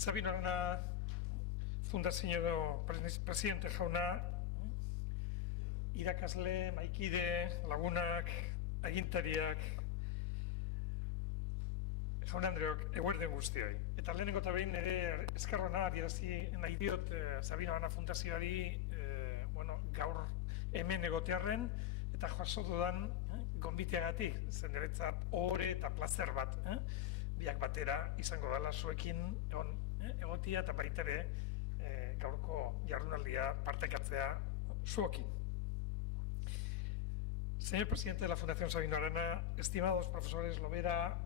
Sabino Arana fundazio presidente jauna, irakasle, maikide, lagunak, agintariak, jaun Andreok, eguerden guztioi. Eta lehenengo eta behin ere esker ona adierazi nahi diot Sabino Arana fundazioari gaur hemen egotearren eta jaso dudan gonbiteagatik, zen niretzat ohore eta plazer bat, biak batera izango dela zuekin egotia eta baita ere gaurko jardunaldia partekatzea zuekin. Señor presidente de la Fundación Sabino Arana, estimados profesores Lovera,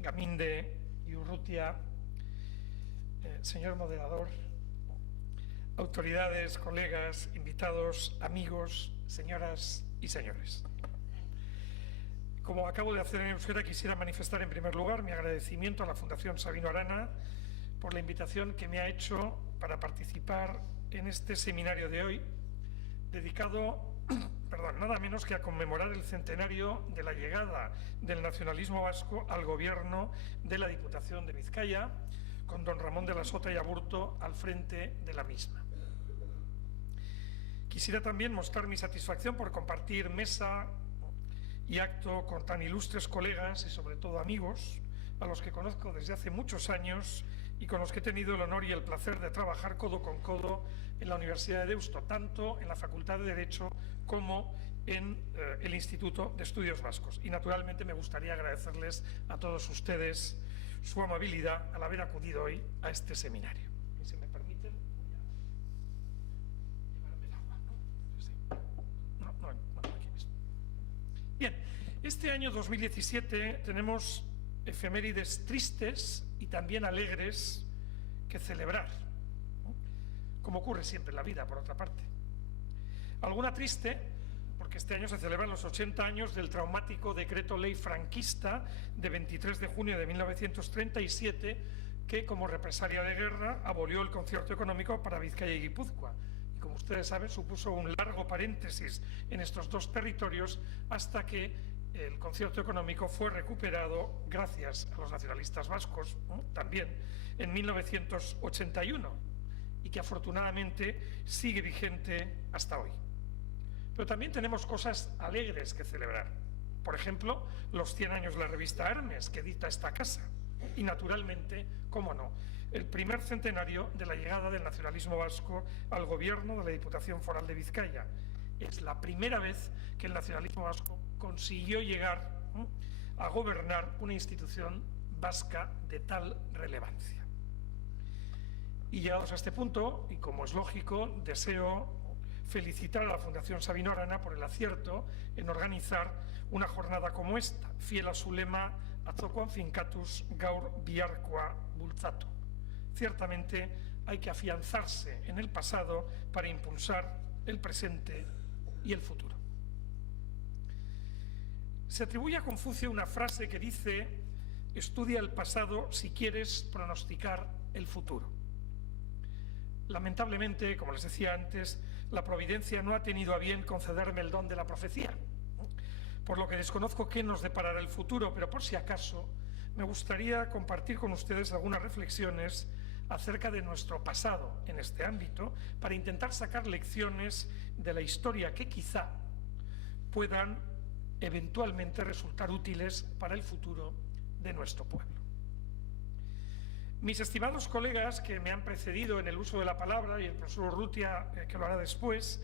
Gaminde y Urrutia, señor moderador, autoridades, colegas, invitados, amigos, señoras y señores. Como acabo de hacer en euskera, quisiera manifestar en primer lugar mi agradecimiento a la Fundación Sabino Arana por la invitación que me ha hecho para participar en este seminario de hoy, dedicado nada menos que a conmemorar el centenario de la llegada del nacionalismo vasco al gobierno de la Diputación de Vizcaya, con don Ramón de la Sota y Aburto al frente de la misma. Quisiera también mostrar mi satisfacción por compartir mesa y acto con tan ilustres colegas y sobre todo amigos, a los que conozco desde hace muchos años y con los que he tenido el honor y el placer de trabajar codo con codo en la Universidad de Deusto, tanto en la Facultad de Derecho como en el Instituto de Estudios Vascos. Y naturalmente me gustaría agradecerles a todos ustedes su amabilidad al haber acudido hoy a este seminario. Y si me permiten, voy a llevarme el agua, ¿no? Sí. No, aquí mismo. Bien, este año 2017 tenemos efemérides tristes y también alegres que celebrar, ¿no? Como ocurre siempre en la vida, por otra parte. Alguna triste, porque este año se celebran los 80 años del traumático decreto ley franquista de 23 de junio de 1937, que como represalia de guerra abolió el concierto económico para Vizcaya y Guipúzcoa. Y como ustedes saben, supuso un largo paréntesis en estos dos territorios hasta que el concierto económico fue recuperado gracias a los nacionalistas vascos, ¿no? También en 1981, y que afortunadamente sigue vigente hasta hoy. Pero también tenemos cosas alegres que celebrar. Por ejemplo, los 100 años de la revista Hermes, que edita esta casa. Y naturalmente, cómo no, el primer centenario de la llegada del nacionalismo vasco al gobierno de la Diputación Foral de Vizcaya. Es la primera vez que el nacionalismo vasco consiguió llegar a gobernar una institución vasca de tal relevancia. Y llegados a este punto, y como es lógico, deseo felicitar a la Fundación Sabino Arana por el acierto en organizar una jornada como esta, fiel a su lema Atzokoan finkatuz gaur biharkoa bultzatu. Ciertamente hay que afianzarse en el pasado para impulsar el presente y el futuro. Se atribuye a Confucio una frase que dice: estudia el pasado si quieres pronosticar el futuro. Lamentablemente, como les decía antes, la providencia no ha tenido a bien concederme el don de la profecía, por lo que desconozco qué nos deparará el futuro, pero por si acaso me gustaría compartir con ustedes algunas reflexiones acerca de nuestro pasado en este ámbito para intentar sacar lecciones de la historia que quizá puedan eventualmente resultar útiles para el futuro de nuestro pueblo. Mis estimados colegas que me han precedido en el uso de la palabra y el profesor Urrutia, que lo hará después,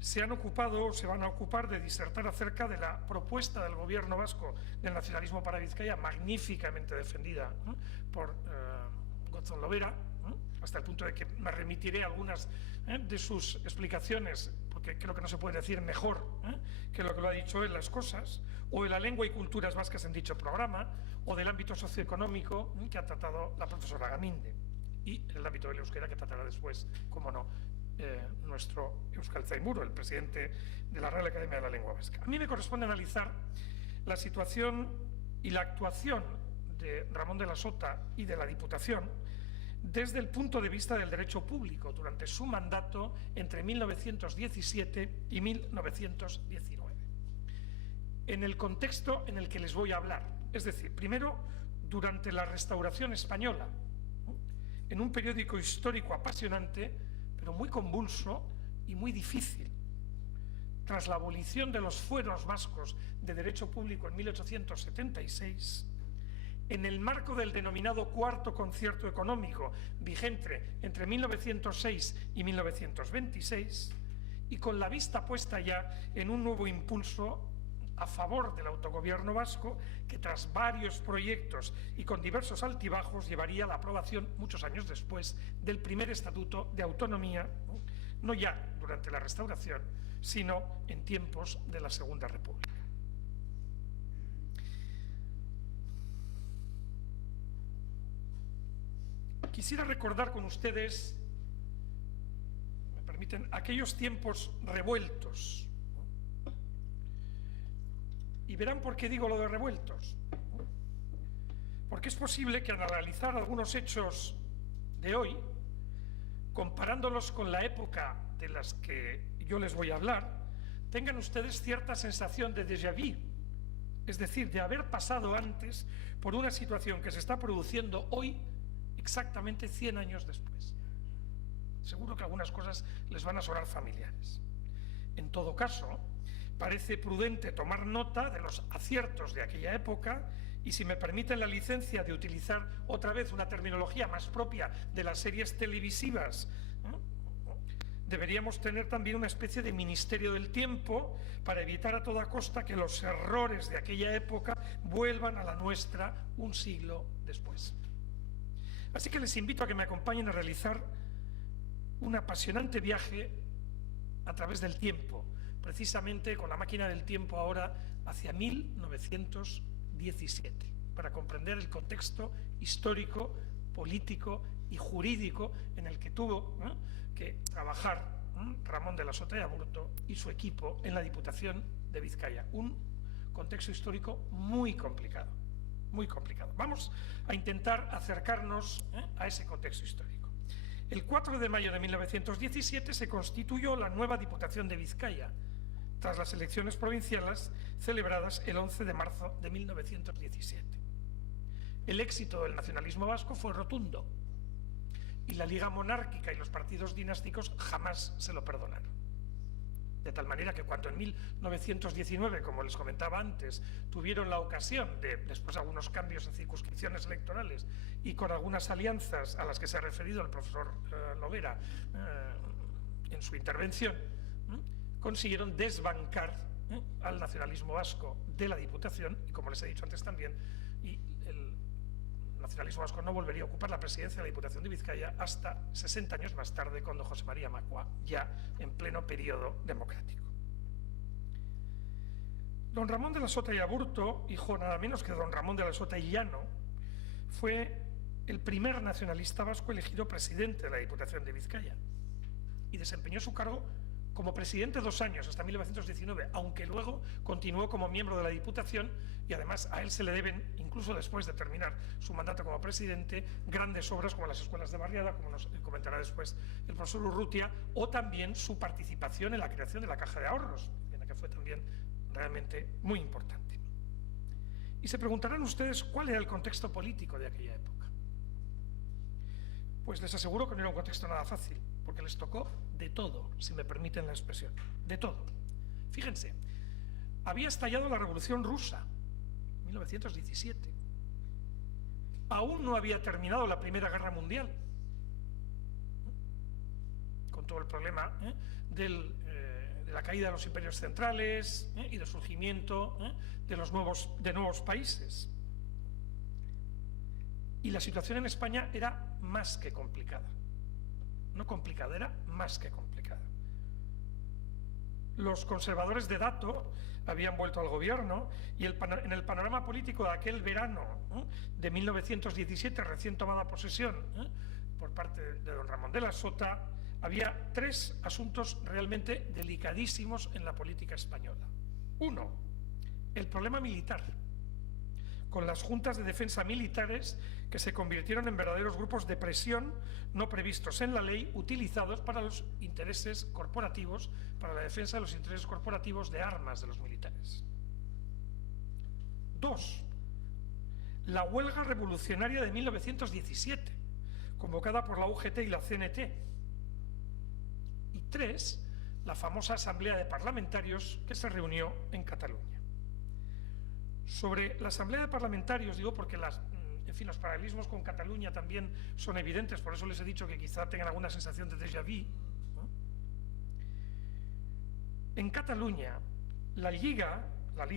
se han ocupado o se van a ocupar de disertar acerca de la propuesta del gobierno vasco del nacionalismo para Vizcaya, magníficamente defendida por Gotzon Lovera, hasta el punto de que me remitiré a algunas de sus explicaciones, porque creo que no se puede decir mejor que lo que lo ha dicho él las cosas, o de la lengua y culturas vascas en dicho programa, o del ámbito socioeconómico que ha tratado la profesora Gaminde, y el ámbito del euskera que tratará después, como no, nuestro Euskal Zainburu, el presidente de la Real Academia de la Lengua Vasca. A mí me corresponde analizar la situación y la actuación de Ramón de la Sota y de la Diputación desde el punto de vista del derecho público durante su mandato entre 1917 y 1919. En el contexto en el que les voy a hablar, es decir, primero, durante la Restauración española, en un periódico histórico apasionante, pero muy convulso y muy difícil. Tras la abolición de los fueros vascos de derecho público en 1876, en el marco del denominado Cuarto Concierto Económico, vigente entre 1906 y 1926, y con la vista puesta ya en un nuevo impulso a favor del autogobierno vasco, que tras varios proyectos y con diversos altibajos llevaría a la aprobación, muchos años después, del primer Estatuto de Autonomía, no ya durante la Restauración, sino en tiempos de la Segunda República. Quisiera recordar con ustedes, me permiten, aquellos tiempos revueltos. Y verán por qué digo lo de revueltos. Porque es posible que al analizar algunos hechos de hoy, comparándolos con la época de las que yo les voy a hablar, tengan ustedes cierta sensación de déjà vu, es decir, de haber pasado antes por una situación que se está produciendo hoy exactamente 100 años después. Seguro que algunas cosas les van a sonar familiares. En todo caso, parece prudente tomar nota de los aciertos de aquella época y, si me permiten la licencia de utilizar otra vez una terminología más propia de las series televisivas, deberíamos tener también una especie de ministerio del tiempo para evitar a toda costa que los errores de aquella época vuelvan a la nuestra un siglo después. Así que les invito a que me acompañen a realizar un apasionante viaje a través del tiempo, precisamente con la máquina del tiempo ahora hacia 1917, para comprender el contexto histórico, político y jurídico en el que tuvo que trabajar Ramón de la Sota y Aburto y su equipo en la Diputación de Vizcaya. Un contexto histórico muy complicado, muy complicado. Vamos a intentar acercarnos a ese contexto histórico. El 4 de mayo de 1917 se constituyó la nueva Diputación de Vizcaya, tras las elecciones provinciales celebradas el 11 de marzo de 1917. El éxito del nacionalismo vasco fue rotundo y la Liga Monárquica y los partidos dinásticos jamás se lo perdonaron. De tal manera que cuando en 1919, como les comentaba antes, tuvieron la ocasión de, después de algunos cambios en circunscripciones electorales y con algunas alianzas a las que se ha referido el profesor Lovera en su intervención, consiguieron desbancar al nacionalismo vasco de la Diputación y, como les he dicho antes también, y el nacionalismo vasco no volvería a ocupar la presidencia de la Diputación de Vizcaya hasta 60 años más tarde, cuando José María Macua, ya en pleno periodo democrático. Don Ramón de la Sota y Aburto, hijo nada menos que de don Ramón de la Sota y Llano, fue el primer nacionalista vasco elegido presidente de la Diputación de Vizcaya y desempeñó su cargo como presidente 2 años, hasta 1919, aunque luego continuó como miembro de la Diputación, y además a él se le deben, incluso después de terminar su mandato como presidente, grandes obras como las escuelas de barriada, como nos comentará después el profesor Urrutia, o también su participación en la creación de la Caja de Ahorros, en la que fue también realmente muy importante. Y se preguntarán ustedes cuál era el contexto político de aquella época. Pues les aseguro que no era un contexto nada fácil, porque les tocó de todo, si me permiten la expresión, de todo. Fíjense, había estallado la Revolución Rusa, 1917. Aún no había terminado la Primera Guerra Mundial, con todo el problema de la caída de los imperios centrales y del surgimiento de nuevos países. Y la situación en España era más que complicada. No complicada, era más que complicada. Los conservadores de Dato habían vuelto al gobierno y en el panorama político de aquel verano de 1917, recién tomada posesión por parte de don Ramón de la Sota, había 3 asuntos realmente delicadísimos en la política española. Uno, el problema militar, con las juntas de defensa militares que se convirtieron en verdaderos grupos de presión no previstos en la ley, utilizados para los intereses corporativos, para la defensa de los intereses corporativos de armas de los militares. 2. La huelga revolucionaria de 1917, convocada por la UGT y la CNT. Y 3, la famosa Asamblea de Parlamentarios que se reunió en Cataluña. Sobre la Asamblea de Parlamentarios, digo porque en fin, los paralelismos con Cataluña también son evidentes, por eso les he dicho que quizá tengan alguna sensación de déjà vu, ¿no? En Cataluña, la Liga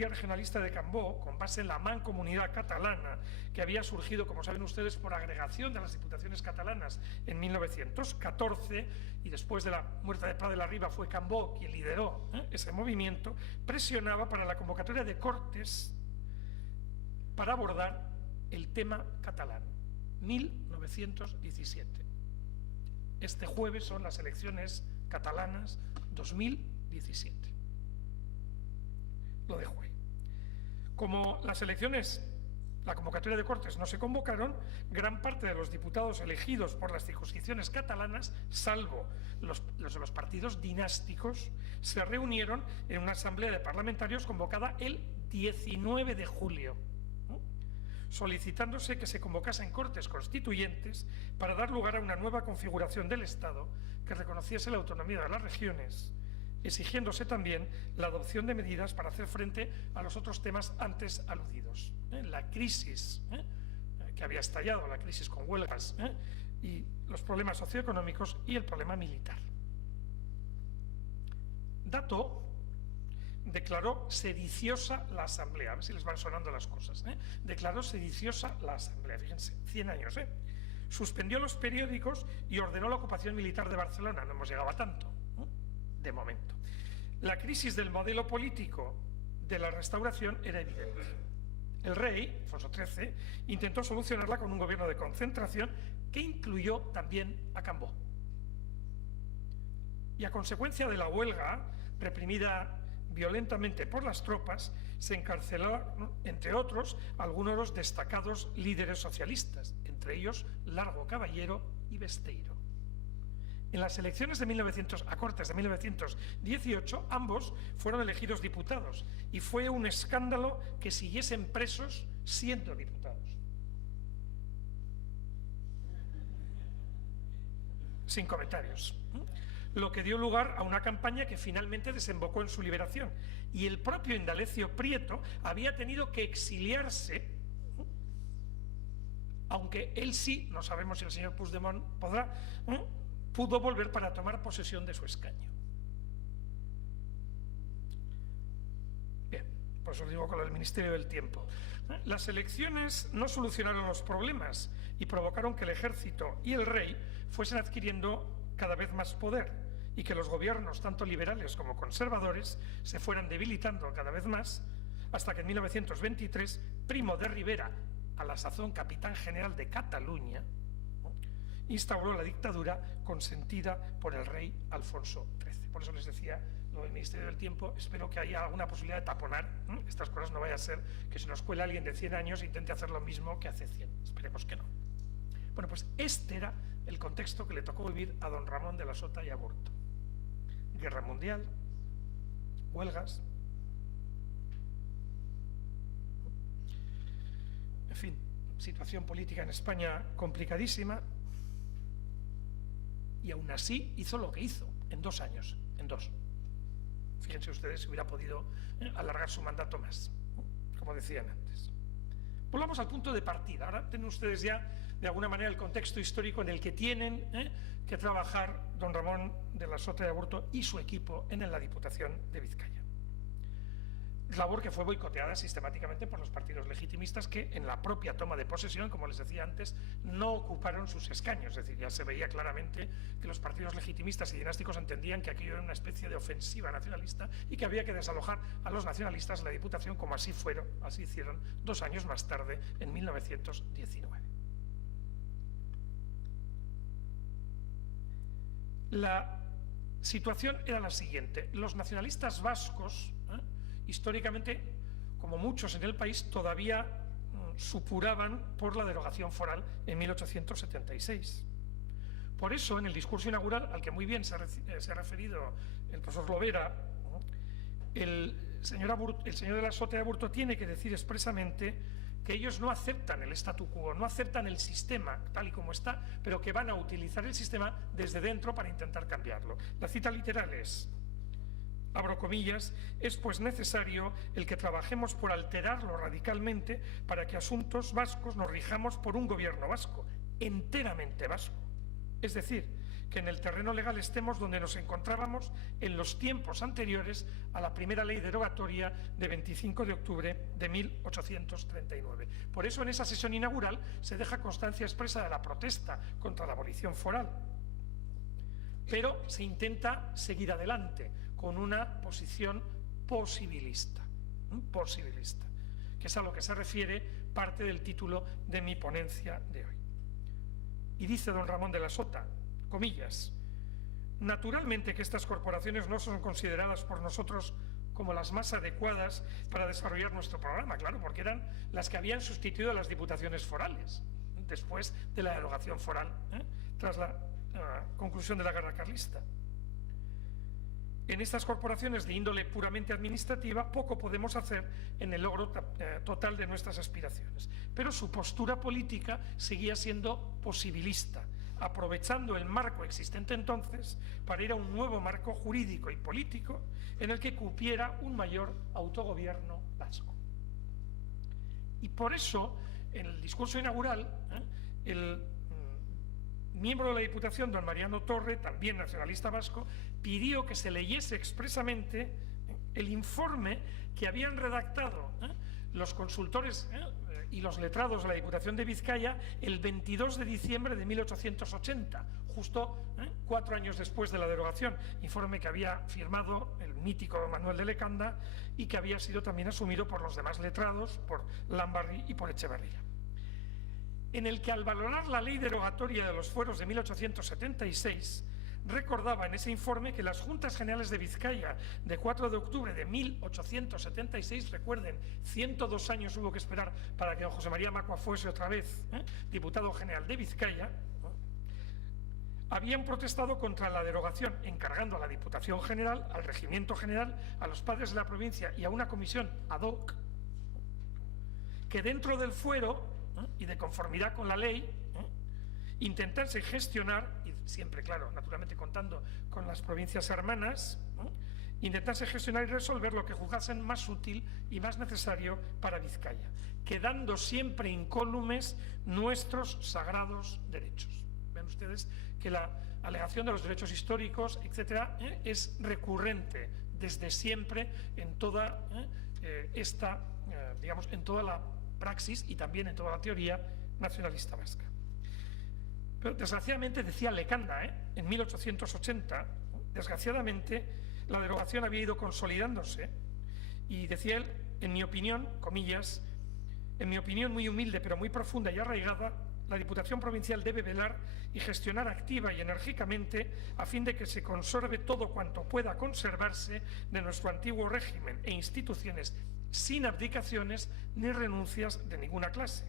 Regionalista de Cambó, con base en la Mancomunidad Catalana, que había surgido, como saben ustedes, por agregación de las diputaciones catalanas en 1914, y después de la muerte de Prat de la Riba fue Cambó quien lideró ese movimiento, presionaba para la convocatoria de Cortes para abordar el tema catalán. 1917. Este jueves son las elecciones catalanas 2017. Lo dejo ahí. Como las elecciones, la convocatoria de Cortes no se convocaron, gran parte de los diputados elegidos por las circunscripciones catalanas, salvo los de los partidos dinásticos, se reunieron en una asamblea de parlamentarios convocada el 19 de julio, solicitándose que se convocasen Cortes constituyentes para dar lugar a una nueva configuración del Estado que reconociese la autonomía de las regiones, exigiéndose también la adopción de medidas para hacer frente a los otros temas antes aludidos. La crisis que había estallado, la crisis con huelgas y los problemas socioeconómicos y el problema militar. Dato: declaró sediciosa la Asamblea, a ver si les van sonando las cosas. Declaró sediciosa la Asamblea, fíjense, 100 años. Suspendió los periódicos y ordenó la ocupación militar de Barcelona, no hemos llegado a tanto, de momento. La crisis del modelo político de la Restauración era evidente. El rey, Alfonso XIII, intentó solucionarla con un gobierno de concentración que incluyó también a Cambó. Y a consecuencia de la huelga, reprimida violentamente por las tropas, se encarcelaron, entre otros, algunos de los destacados líderes socialistas, entre ellos Largo Caballero y Besteiro. En las elecciones a Cortes de 1918, ambos fueron elegidos diputados y fue un escándalo que siguiesen presos siendo diputados. Sin comentarios. Lo que dio lugar a una campaña que finalmente desembocó en su liberación. Y el propio Indalecio Prieto había tenido que exiliarse, aunque él sí, no sabemos si el señor Puigdemont pudo volver para tomar posesión de su escaño. Bien, por eso os digo con lo del Ministerio del Tiempo. Las elecciones no solucionaron los problemas y provocaron que el ejército y el rey fuesen adquiriendo cada vez más poder y que los gobiernos, tanto liberales como conservadores, se fueran debilitando cada vez más, hasta que en 1923 Primo de Rivera, a la sazón capitán general de Cataluña, instauró la dictadura consentida por el rey Alfonso XIII. Por eso les decía lo del Ministerio del Tiempo, espero que haya alguna posibilidad de taponar estas cosas, no vaya a ser que se nos cuele alguien de 100 años e intente hacer lo mismo que hace 100, esperemos que no. Bueno, pues este era el contexto que le tocó vivir a don Ramón de la Sota y Aburto. Guerra mundial, huelgas, en fin, situación política en España complicadísima, y aún así hizo lo que hizo en 2 años, en 2. Fíjense ustedes si hubiera podido alargar su mandato más, como decían antes. Volvamos al punto de partida. Ahora tienen ustedes ya, de alguna manera, el contexto histórico en el que tienen que trabajar don Ramón de la Sota y Aburto y su equipo en la Diputación de Vizcaya. Labor que fue boicoteada sistemáticamente por los partidos legitimistas que en la propia toma de posesión, como les decía antes, no ocuparon sus escaños. Es decir, ya se veía claramente que los partidos legitimistas y dinásticos entendían que aquello era una especie de ofensiva nacionalista y que había que desalojar a los nacionalistas de la Diputación, como así hicieron 2 años más tarde, en 1919. La situación era la siguiente: los nacionalistas vascos, históricamente, como muchos en el país, todavía supuraban por la derogación foral en 1876. Por eso, en el discurso inaugural, al que muy bien se ha referido el profesor Lovera, el señor de la Sota y Aburto tiene que decir expresamente que ellos no aceptan el statu quo, no aceptan el sistema tal y como está, pero que van a utilizar el sistema desde dentro para intentar cambiarlo. La cita literal es, abro comillas, es pues necesario el que trabajemos por alterarlo radicalmente para que asuntos vascos nos rijamos por un gobierno vasco, enteramente vasco. Es decir, que en el terreno legal estemos donde nos encontrábamos en los tiempos anteriores a la primera ley derogatoria de 25 de octubre de 1839. Por eso en esa sesión inaugural se deja constancia expresa de la protesta contra la abolición foral, pero se intenta seguir adelante con una posición posibilista, que es a lo que se refiere parte del título de mi ponencia de hoy. Y dice don Ramón de la Sota, comillas, naturalmente que estas corporaciones no son consideradas por nosotros como las más adecuadas para desarrollar nuestro programa, claro, porque eran las que habían sustituido a las diputaciones forales después de la derogación foral, tras la conclusión de la guerra carlista. En estas corporaciones de índole puramente administrativa poco podemos hacer en el logro total de nuestras aspiraciones, pero su postura política seguía siendo posibilista, aprovechando el marco existente entonces para ir a un nuevo marco jurídico y político en el que cupiera un mayor autogobierno vasco. Y por eso, en el discurso inaugural, el miembro de la Diputación, don Mariano Torre, también nacionalista vasco, pidió que se leyese expresamente el informe que habían redactado los consultores y los letrados de la Diputación de Vizcaya el 22 de diciembre de 1880, justo 4 años después de la derogación, informe que había firmado el mítico Manuel de Lecanda y que había sido también asumido por los demás letrados, por Lambarri y por Echeverría, en el que al valorar la ley derogatoria de los fueros de 1876, recordaba en ese informe que las Juntas Generales de Vizcaya de 4 de octubre de 1876, recuerden, 102 años hubo que esperar para que don José María Macua fuese otra vez diputado general de Vizcaya, habían protestado contra la derogación, encargando a la Diputación General, al Regimiento General, a los padres de la provincia y a una comisión ad hoc, que dentro del fuero y de conformidad con la ley, intentarse gestionar, y siempre, claro, naturalmente contando con las provincias hermanas, intentarse gestionar y resolver lo que juzgasen más útil y más necesario para Vizcaya, quedando siempre incólumes nuestros sagrados derechos. Ven ustedes que la alegación de los derechos históricos, etcétera, es recurrente desde siempre en toda en toda la praxis y también en toda la teoría nacionalista vasca. Pero desgraciadamente, decía Lecanda, en 1880, desgraciadamente la derogación había ido consolidándose y decía él, en mi opinión, comillas, en mi opinión muy humilde pero muy profunda y arraigada, la Diputación Provincial debe velar y gestionar activa y enérgicamente a fin de que se conserve todo cuanto pueda conservarse de nuestro antiguo régimen e instituciones sin abdicaciones ni renuncias de ninguna clase.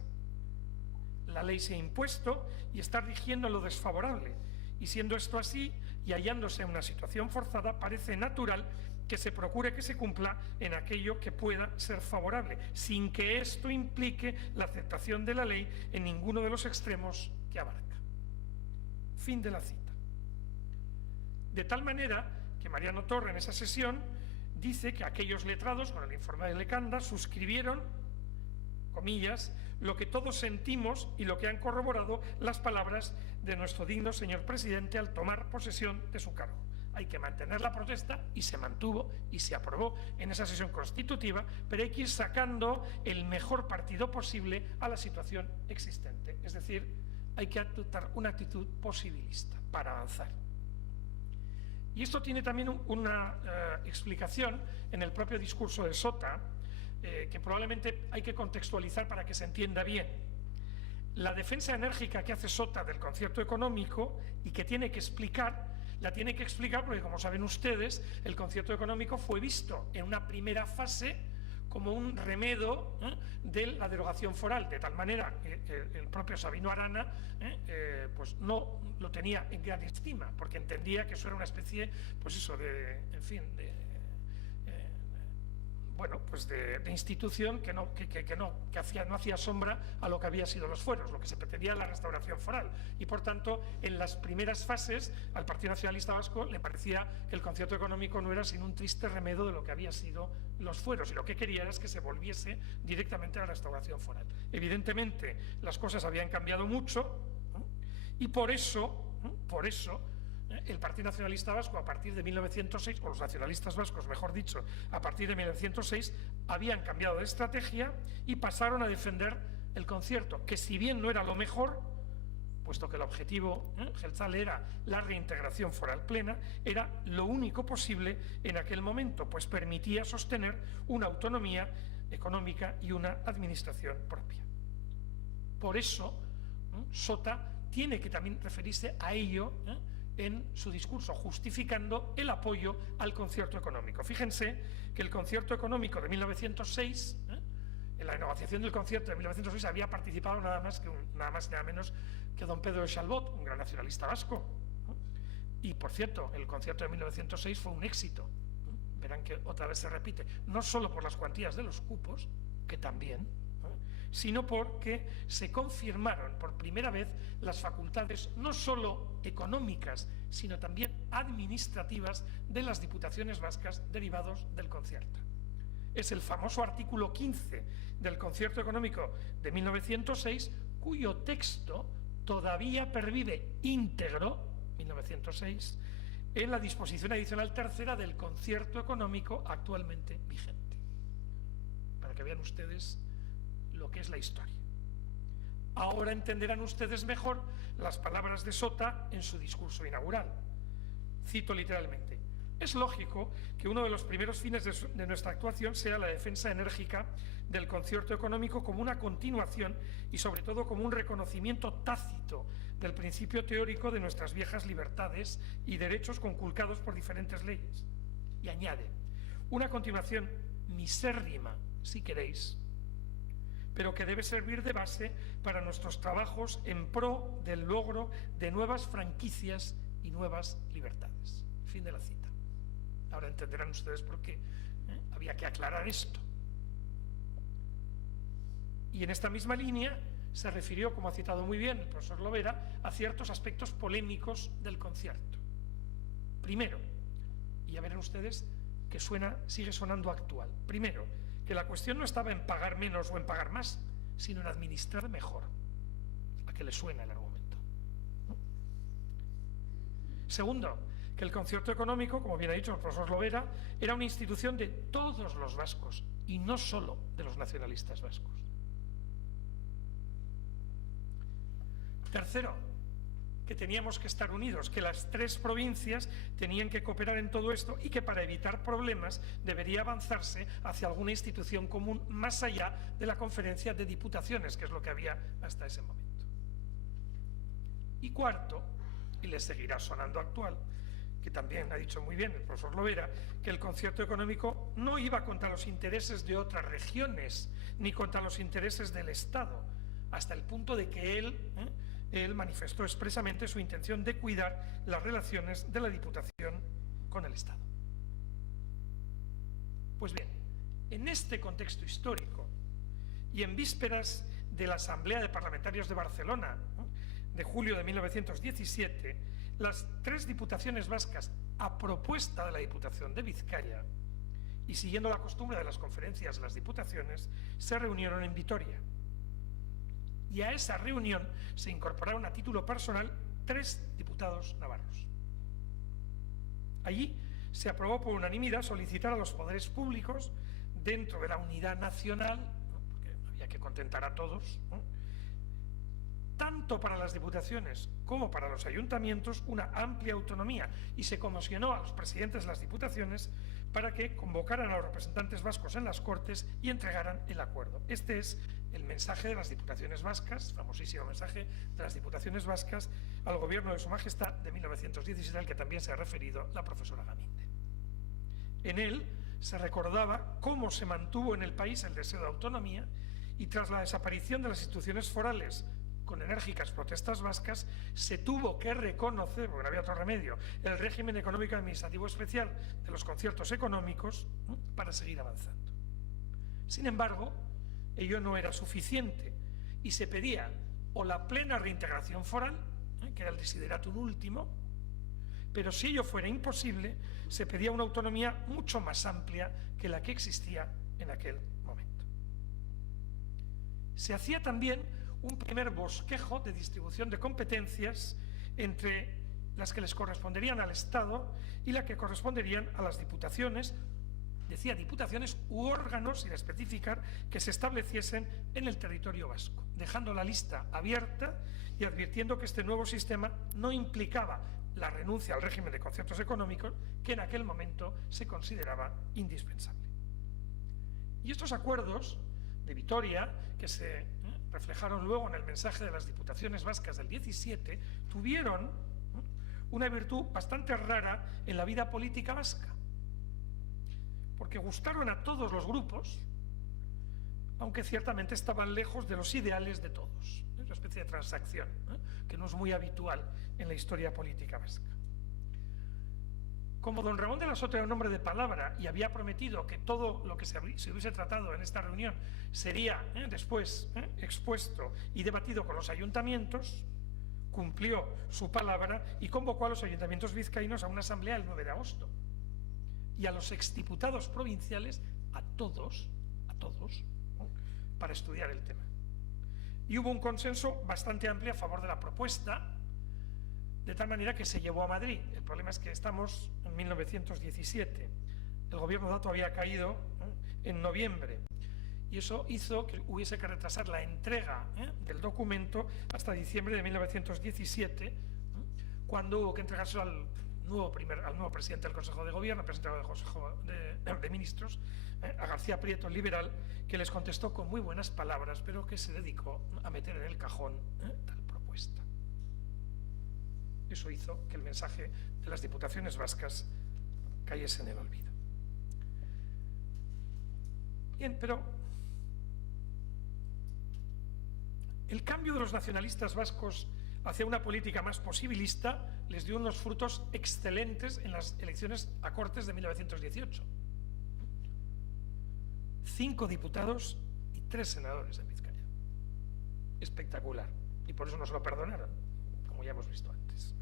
La ley se ha impuesto y está rigiendo lo desfavorable, y siendo esto así y hallándose en una situación forzada, parece natural que se procure que se cumpla en aquello que pueda ser favorable, sin que esto implique la aceptación de la ley en ninguno de los extremos que abarca. Fin de la cita. De tal manera que Mariano Torre en esa sesión dice que aquellos letrados, con el informe de Lecanda, suscribieron, comillas, lo que todos sentimos y lo que han corroborado las palabras de nuestro digno señor presidente al tomar posesión de su cargo. Hay que mantener la protesta, y se mantuvo y se aprobó en esa sesión constitutiva, pero hay que ir sacando el mejor partido posible a la situación existente. Es decir, hay que adoptar una actitud posibilista para avanzar. Y esto tiene también una explicación en el propio discurso de Sota, que probablemente hay que contextualizar para que se entienda bien. La defensa enérgica que hace Sota del concierto económico y que tiene que explicar, la tiene que explicar porque, como saben ustedes, el concierto económico fue visto en una primera fase como un remedio de la derogación foral, de tal manera que el propio Sabino Arana pues no lo tenía en gran estima, porque entendía que eso era una especie, pues eso, de, en fin, bueno, pues de institución que no hacía sombra a lo que había sido los fueros, lo que se pretendía en la restauración foral. Y por tanto, en las primeras fases, al Partido Nacionalista Vasco le parecía que el concierto económico no era sino un triste remedo de lo que había sido los fueros, y lo que quería era que se volviese directamente a la restauración foral. Evidentemente, las cosas habían cambiado mucho, y por eso, el Partido Nacionalista Vasco, a partir de 1906, o los nacionalistas vascos, mejor dicho, a partir de 1906, habían cambiado de estrategia y pasaron a defender el concierto, que si bien no era lo mejor, puesto que el objetivo jeltzale era la reintegración foral plena, era lo único posible en aquel momento, pues permitía sostener una autonomía económica y una administración propia. Por eso, Sota tiene que también referirse a ello en su discurso, justificando el apoyo al concierto económico. Fíjense que el concierto económico de 1906, en la negociación del concierto de 1906 había participado nada más y nada menos que don Pedro de Chalbot, un gran nacionalista vasco. Y por cierto, el concierto de 1906 fue un éxito. Verán que otra vez se repite, no solo por las cuantías de los cupos, que también, sino porque se confirmaron por primera vez las facultades no solo económicas, sino también administrativas de las diputaciones vascas derivados del concierto. Es el famoso artículo 15 del concierto económico de 1906, cuyo texto todavía pervive íntegro, 1906, en la disposición adicional tercera del concierto económico actualmente vigente. Para que vean ustedes lo que es la historia. Ahora entenderán ustedes mejor las palabras de Sota en su discurso inaugural. Cito literalmente: es lógico que uno de los primeros fines de nuestra actuación sea la defensa enérgica del concierto económico como una continuación y sobre todo como un reconocimiento tácito del principio teórico de nuestras viejas libertades y derechos conculcados por diferentes leyes. Y añade, una continuación misérrima, si queréis, pero que debe servir de base para nuestros trabajos en pro del logro de nuevas franquicias y nuevas libertades. Fin de la cita. Ahora entenderán ustedes por qué había que aclarar esto. Y en esta misma línea se refirió, como ha citado muy bien el profesor Lovera, a ciertos aspectos polémicos del concierto. Primero, y ya verán ustedes que sigue sonando actual. Primero, que la cuestión no estaba en pagar menos o en pagar más, sino en administrar mejor. ¿A qué le suena el argumento? ¿No? Segundo, que el concierto económico, como bien ha dicho el profesor Lovera, era una institución de todos los vascos y no solo de los nacionalistas vascos. Tercero, que teníamos que estar unidos, que las tres provincias tenían que cooperar en todo esto y que para evitar problemas debería avanzarse hacia alguna institución común más allá de la conferencia de diputaciones, que es lo que había hasta ese momento. Y cuarto, y les seguirá sonando actual, que también ha dicho muy bien el profesor Lovera, que el concierto económico no iba contra los intereses de otras regiones, ni contra los intereses del Estado, hasta el punto de que él manifestó expresamente su intención de cuidar las relaciones de la Diputación con el Estado. Pues bien, en este contexto histórico y en vísperas de la Asamblea de Parlamentarios de Barcelona, de julio de 1917, las tres diputaciones vascas, a propuesta de la Diputación de Vizcaya y siguiendo la costumbre de las conferencias de las diputaciones, se reunieron en Vitoria. Y a esa reunión se incorporaron a título personal 3 diputados navarros. Allí se aprobó por unanimidad solicitar a los poderes públicos, dentro de la unidad nacional, porque había que contentar a todos, tanto para las diputaciones como para los ayuntamientos, una amplia autonomía, y se comisionó a los presidentes de las diputaciones para que convocaran a los representantes vascos en las Cortes y entregaran el acuerdo. Este es el mensaje de las diputaciones vascas, famosísimo mensaje de las diputaciones vascas al gobierno de Su Majestad de 1917, al que también se ha referido la profesora Gaminde. En él se recordaba cómo se mantuvo en el país el deseo de autonomía y tras la desaparición de las instituciones forales con enérgicas protestas vascas, se tuvo que reconocer, porque no había otro remedio, el régimen económico administrativo especial de los conciertos económicos para seguir avanzando. Sin embargo, ello no era suficiente y se pedía o la plena reintegración foral, que era el desideratum último, pero si ello fuera imposible, se pedía una autonomía mucho más amplia que la que existía en aquel momento. Se hacía también un primer bosquejo de distribución de competencias entre las que les corresponderían al Estado y las que corresponderían a las diputaciones, decía diputaciones u órganos, sin especificar, que se estableciesen en el territorio vasco, dejando la lista abierta y advirtiendo que este nuevo sistema no implicaba la renuncia al régimen de conciertos económicos que en aquel momento se consideraba indispensable. Y estos acuerdos de Vitoria, que se reflejaron luego en el mensaje de las diputaciones vascas del 17, tuvieron una virtud bastante rara en la vida política vasca, porque gustaron a todos los grupos, aunque ciertamente estaban lejos de los ideales de todos. Es una especie de transacción, que no es muy habitual en la historia política vasca. Como don Ramón de la Sota era un hombre de palabra y había prometido que todo lo que se hubiese tratado en esta reunión sería después expuesto y debatido con los ayuntamientos, cumplió su palabra y convocó a los ayuntamientos vizcaínos a una asamblea el 9 de agosto. Y a los exdiputados provinciales, a todos, para estudiar el tema. Y hubo un consenso bastante amplio a favor de la propuesta, de tal manera que se llevó a Madrid. El problema es que estamos en 1917, el gobierno dato había caído en noviembre, y eso hizo que hubiese que retrasar la entrega del documento hasta diciembre de 1917, cuando hubo que entregárselo al nuevo presidente del Consejo de Gobierno, presidente del Consejo de Ministros, a García Prieto, el liberal, que les contestó con muy buenas palabras, pero que se dedicó a meter en el cajón tal propuesta. Eso hizo que el mensaje de las diputaciones vascas cayese en el olvido. Bien, pero el cambio de los nacionalistas vascos hacia una política más posibilista les dio unos frutos excelentes en las elecciones a Cortes de 1918. 5 diputados y 3 senadores en Vizcaya. Espectacular. Y por eso no se lo perdonaron, como ya hemos visto antes.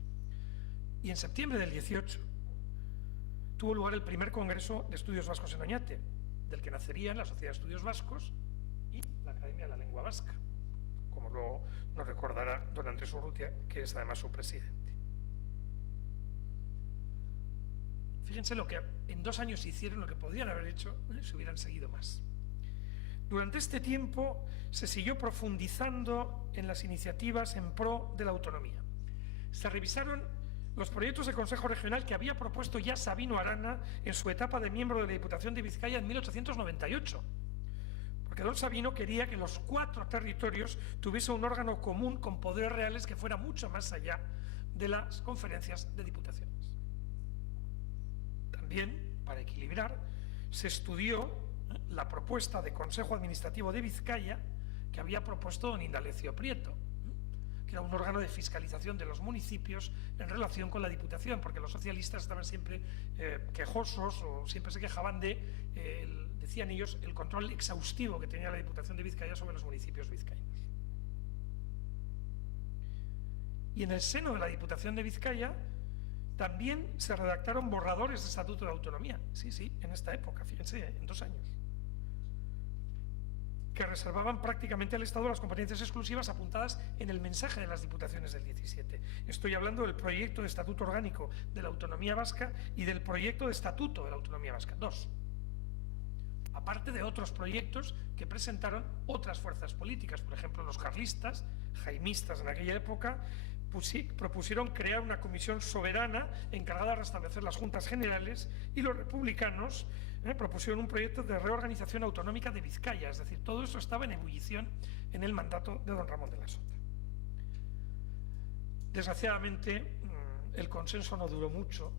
Y en septiembre del 18 tuvo lugar el primer Congreso de Estudios Vascos en Oñate, del que nacerían la Sociedad de Estudios Vascos y la Academia de la Lengua Vasca, como luego nos recordará don Andrés Urrutia, que es además su presidente. Fíjense lo que en 2 años hicieron, lo que podrían haber hecho si hubieran seguido más. Durante este tiempo se siguió profundizando en las iniciativas en pro de la autonomía. Se revisaron los proyectos de Consejo Regional que había propuesto ya Sabino Arana en su etapa de miembro de la Diputación de Vizcaya en 1898. Porque don Sabino quería que los 4 territorios tuviesen un órgano común con poderes reales que fuera mucho más allá de las conferencias de diputaciones. También, para equilibrar, se estudió la propuesta de Consejo Administrativo de Vizcaya que había propuesto don Indalecio Prieto, que era un órgano de fiscalización de los municipios en relación con la Diputación, porque los socialistas estaban siempre quejosos o siempre se quejaban de, decían ellos, el control exhaustivo que tenía la Diputación de Vizcaya sobre los municipios vizcaínos. Y en el seno de la Diputación de Vizcaya también se redactaron borradores de Estatuto de Autonomía, sí, en esta época, fíjense, en 2 años, que reservaban prácticamente al Estado las competencias exclusivas apuntadas en el mensaje de las diputaciones del 17. Estoy hablando del proyecto de Estatuto Orgánico de la Autonomía Vasca y del proyecto de Estatuto de la Autonomía Vasca, 2. Aparte de otros proyectos que presentaron otras fuerzas políticas, por ejemplo, los carlistas, jaimistas en aquella época, propusieron crear una comisión soberana encargada de restablecer las juntas generales, y los republicanos propusieron un proyecto de reorganización autonómica de Vizcaya. Es decir, todo eso estaba en ebullición en el mandato de don Ramón de la Sota. Desgraciadamente, el consenso no duró mucho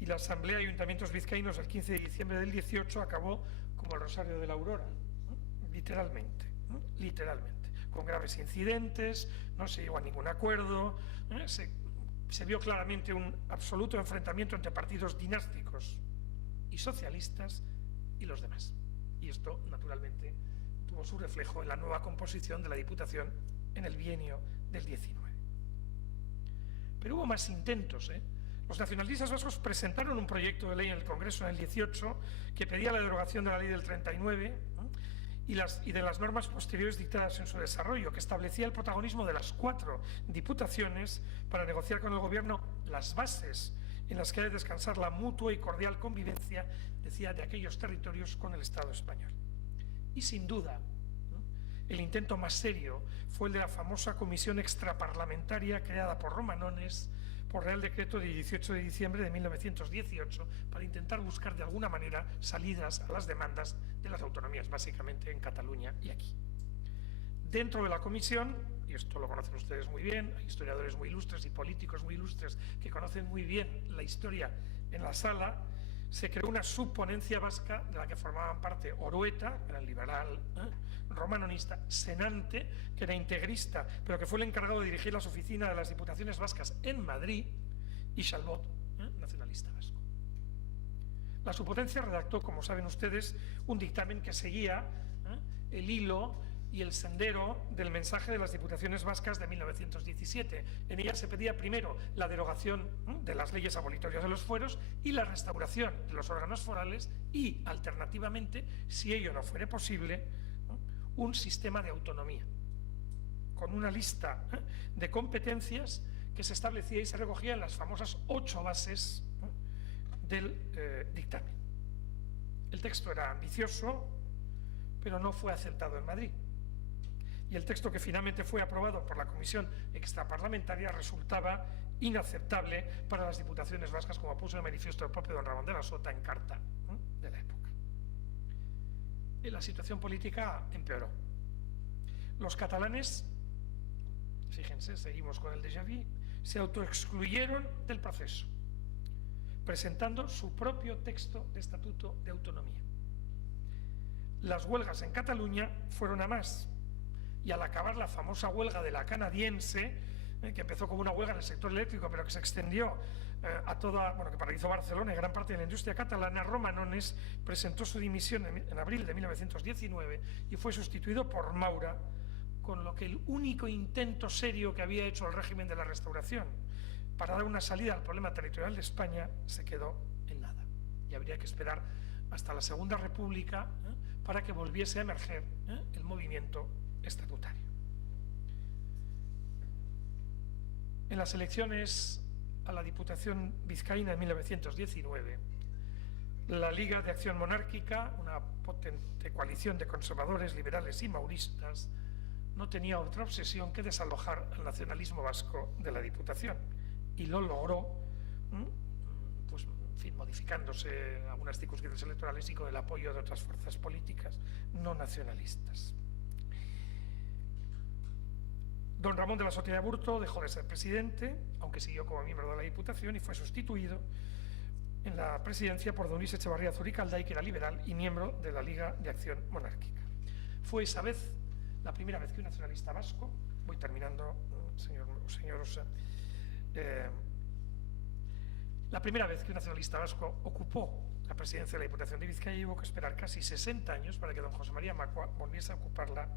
y la Asamblea de Ayuntamientos Vizcaínos del 15 de diciembre del 18 acabó como el Rosario de la Aurora, literalmente, con graves incidentes, no se llegó a ningún acuerdo, se vio claramente un absoluto enfrentamiento entre partidos dinásticos y socialistas y los demás. y esto naturalmente tuvo su reflejo en la nueva composición de la Diputación en el bienio del 19. Pero hubo más intentos, Los nacionalistas vascos presentaron un proyecto de ley en el Congreso en el 18 que pedía la derogación de la ley del 39 y de las normas posteriores dictadas en su desarrollo, que establecía el protagonismo de las 4 diputaciones para negociar con el gobierno las bases en las que ha de descansar la mutua y cordial convivencia, decía, de aquellos territorios con el Estado español. Y sin duda, el intento más serio fue el de la famosa comisión extraparlamentaria creada por Romanones por Real Decreto de 18 de diciembre de 1918 para intentar buscar de alguna manera salidas a las demandas de las autonomías, básicamente en Cataluña y aquí. Dentro de la comisión, y esto lo conocen ustedes muy bien, hay historiadores muy ilustres y políticos muy ilustres que conocen muy bien la historia en la sala, se creó una subponencia vasca de la que formaban parte Orueta, que era el liberal romanonista, Senante, que era integrista, pero que fue el encargado de dirigir las oficinas de las diputaciones vascas en Madrid, y Chalbot, nacionalista vasco. La subponencia redactó, como saben ustedes, un dictamen que seguía el hilo y el sendero del mensaje de las diputaciones vascas de 1917. En ella se pedía primero la derogación de las leyes abolitorias de los fueros y la restauración de los órganos forales y, alternativamente, si ello no fuera posible, un sistema de autonomía, con una lista de competencias que se establecía y se recogía en las famosas 8 bases del dictamen. El texto era ambicioso, pero no fue aceptado en Madrid. Y el texto que finalmente fue aprobado por la Comisión Extraparlamentaria resultaba inaceptable para las diputaciones vascas, como puso en manifiesto el propio don Ramón de la Sota en carta de la época. Y la situación política empeoró. Los catalanes, fíjense, seguimos con el déjà vu, se autoexcluyeron del proceso, presentando su propio texto de Estatuto de Autonomía. Las huelgas en Cataluña fueron a más, y al acabar la famosa huelga de la canadiense, que empezó como una huelga en el sector eléctrico, pero que se extendió a toda, que paralizó Barcelona y gran parte de la industria catalana, Romanones presentó su dimisión en abril de 1919 y fue sustituido por Maura, con lo que el único intento serio que había hecho el régimen de la Restauración para dar una salida al problema territorial de España se quedó en nada. Y habría que esperar hasta la Segunda República para que volviese a emerger el movimiento estatutario. En las elecciones a la Diputación vizcaína en 1919, la Liga de Acción Monárquica, una potente coalición de conservadores, liberales y mauristas, no tenía otra obsesión que desalojar al nacionalismo vasco de la Diputación, y lo logró, modificándose algunas circunscripciones electorales y con el apoyo de otras fuerzas políticas no nacionalistas. Don Ramón de la Sota de Aburto dejó de ser presidente, aunque siguió como miembro de la Diputación, y fue sustituido en la presidencia por don Luis Echevarría Zuricalday, que era liberal y miembro de la Liga de Acción Monárquica. Fue esa vez la primera vez que un nacionalista vasco, voy terminando, señor Osa, la primera vez que un nacionalista vasco ocupó la presidencia de la Diputación de Vizcaya, y hubo que esperar casi 60 años para que don José María Macua volviese a ocuparla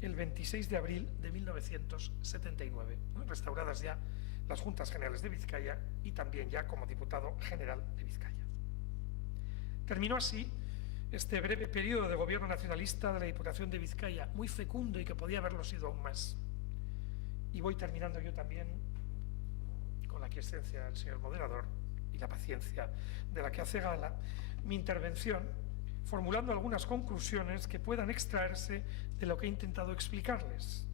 el 26 de abril de 1979, restauradas ya las Juntas Generales de Vizcaya y también ya como diputado general de Vizcaya. Terminó así este breve periodo de gobierno nacionalista de la Diputación de Vizcaya, muy fecundo y que podía haberlo sido aún más. Y voy terminando yo también con la aquiescencia del señor moderador y la paciencia de la que hace gala mi intervención, formulando algunas conclusiones que puedan extraerse de lo que he intentado explicarles,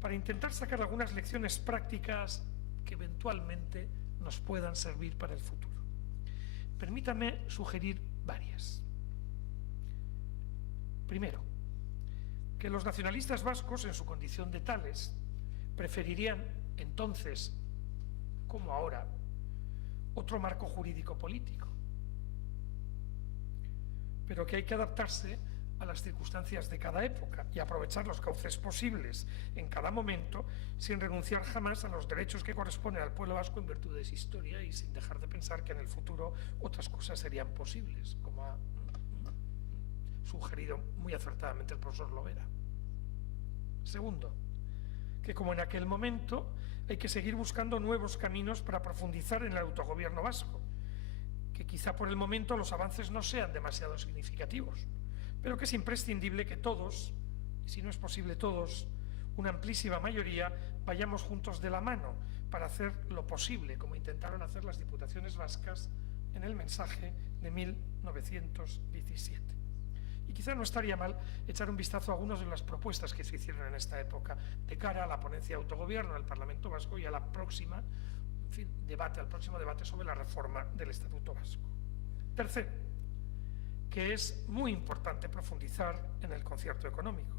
para intentar sacar algunas lecciones prácticas que eventualmente nos puedan servir para el futuro. Permítanme sugerir varias. Primero, que los nacionalistas vascos, en su condición de tales, preferirían entonces, como ahora, otro marco jurídico político, pero que hay que adaptarse a las circunstancias de cada época y aprovechar los cauces posibles en cada momento, sin renunciar jamás a los derechos que corresponden al pueblo vasco en virtud de su historia y sin dejar de pensar que en el futuro otras cosas serían posibles, como ha sugerido muy acertadamente el profesor Lovera. Segundo, que como en aquel momento hay que seguir buscando nuevos caminos para profundizar en el autogobierno vasco, que quizá por el momento los avances no sean demasiado significativos, pero que es imprescindible que todos, y si no es posible todos, una amplísima mayoría, vayamos juntos de la mano para hacer lo posible, como intentaron hacer las diputaciones vascas en el mensaje de 1917. Y quizá no estaría mal echar un vistazo a algunas de las propuestas que se hicieron en esta época de cara a la ponencia de autogobierno del Parlamento Vasco y a la próxima, al próximo debate sobre la reforma del Estatuto Vasco. Tercero, que es muy importante profundizar en el concierto económico.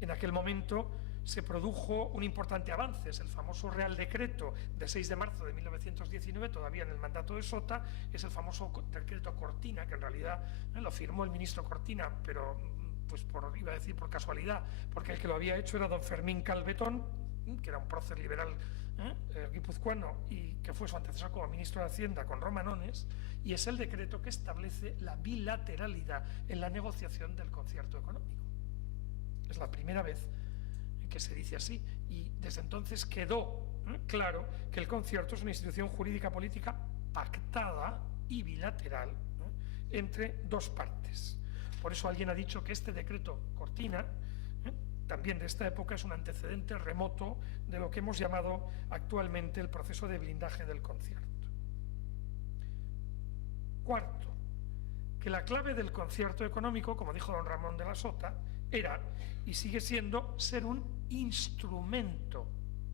En aquel momento se produjo un importante avance, es el famoso Real Decreto de 6 de marzo de 1919, todavía en el mandato de Sota, es el famoso Decreto Cortina, que en realidad lo firmó el ministro Cortina, pero pues iba a decir por casualidad, porque el que lo había hecho era don Fermín Calvetón, que era un prócer liberal guipuzcoano y que fue su antecesor como ministro de Hacienda con Romanones, y es el decreto que establece la bilateralidad en la negociación del concierto económico. Es la primera vez que se dice así, y desde entonces quedó claro que el concierto es una institución jurídica política pactada y bilateral entre dos partes. Por eso alguien ha dicho que este decreto Cortina, también de esta época, es un antecedente remoto de lo que hemos llamado actualmente el proceso de blindaje del concierto. Cuarto, que la clave del concierto económico, como dijo don Ramón de la Sota, era y sigue siendo ser un instrumento,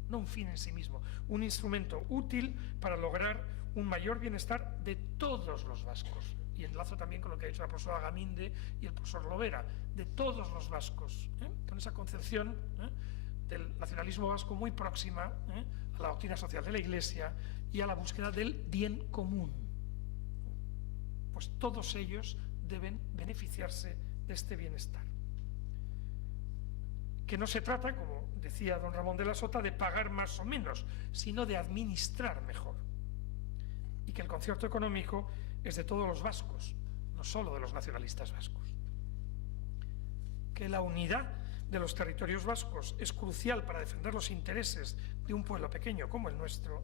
no un fin en sí mismo, un instrumento útil para lograr un mayor bienestar de todos los vascos. Y enlazo también con lo que ha dicho la profesora Gaminde y el profesor Lovera, de todos los vascos, con esa concepción del nacionalismo vasco muy próxima a la doctrina social de la Iglesia y a la búsqueda del bien común. Pues todos ellos deben beneficiarse de este bienestar. Que no se trata, como decía don Ramón de la Sota, de pagar más o menos, sino de administrar mejor. Y que el concierto económico es de todos los vascos, no solo de los nacionalistas vascos. Que la unidad de los territorios vascos es crucial para defender los intereses de un pueblo pequeño como el nuestro,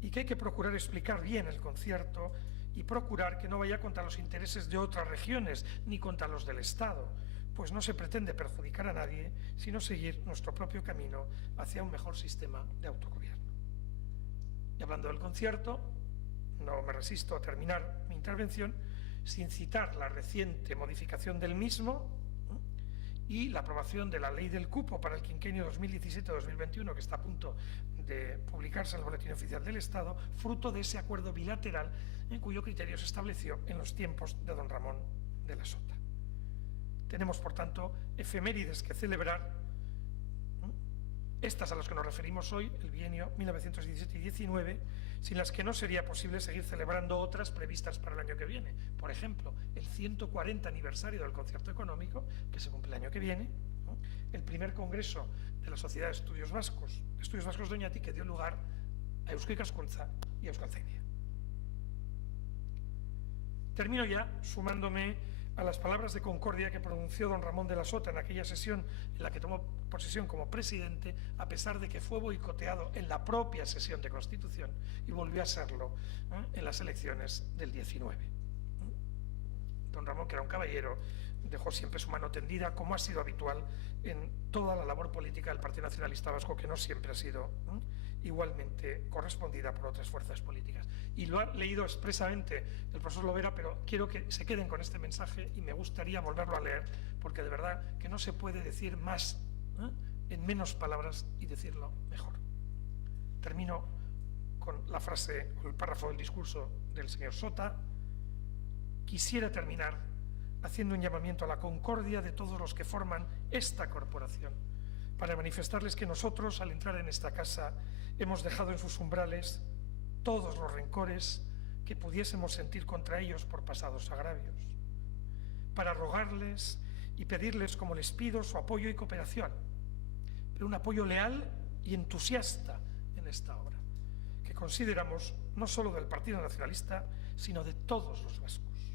y que hay que procurar explicar bien el concierto y procurar que no vaya contra los intereses de otras regiones ni contra los del Estado, pues no se pretende perjudicar a nadie, sino seguir nuestro propio camino hacia un mejor sistema de autogobierno. Y hablando del concierto, no me resisto a terminar mi intervención sin citar la reciente modificación del mismo y la aprobación de la ley del cupo para el quinquenio 2017-2021, que está a punto de publicarse en el Boletín Oficial del Estado, fruto de ese acuerdo bilateral en cuyo criterio se estableció en los tiempos de don Ramón de la Sota. Tenemos, por tanto, efemérides que celebrar, estas a las que nos referimos hoy, el bienio 1917 y 19, sin las que no sería posible seguir celebrando otras previstas para el año que viene. Por ejemplo, el 140 aniversario del concierto económico, que se cumple el año que viene, el primer congreso de la Sociedad de Estudios Vascos de Oñati, que dio lugar a Eusko Ikaskuntza y a Euskaltzaindia. Termino ya sumándome a las palabras de concordia que pronunció don Ramón de la Sota en aquella sesión en la que tomó posesión como presidente, a pesar de que fue boicoteado en la propia sesión de Constitución y volvió a serlo en las elecciones del 19. Don Ramón, que era un caballero, dejó siempre su mano tendida, como ha sido habitual en toda la labor política del Partido Nacionalista Vasco, que no siempre ha sido igualmente correspondida por otras fuerzas políticas. Y lo ha leído expresamente el profesor Lovera, pero quiero que se queden con este mensaje y me gustaría volverlo a leer, porque de verdad que no se puede decir más en menos palabras y decirlo mejor. Termino con la frase o el párrafo del discurso del señor Sota. Quisiera terminar haciendo un llamamiento a la concordia de todos los que forman esta corporación, para manifestarles que nosotros, al entrar en esta casa, hemos dejado en sus umbrales todos los rencores que pudiésemos sentir contra ellos por pasados agravios, para rogarles y pedirles, como les pido, su apoyo y cooperación, pero un apoyo leal y entusiasta en esta obra, que consideramos no solo del Partido Nacionalista, sino de todos los vascos,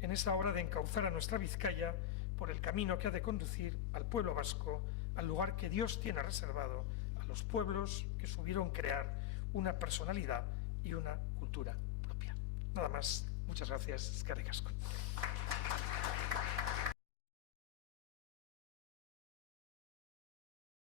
en esa obra de encauzar a nuestra Vizcaya por el camino que ha de conducir al pueblo vasco, al lugar que Dios tiene reservado a los pueblos que supieron crear una personalidad y una cultura propia. Nada más. Muchas gracias. Eskerrik asko.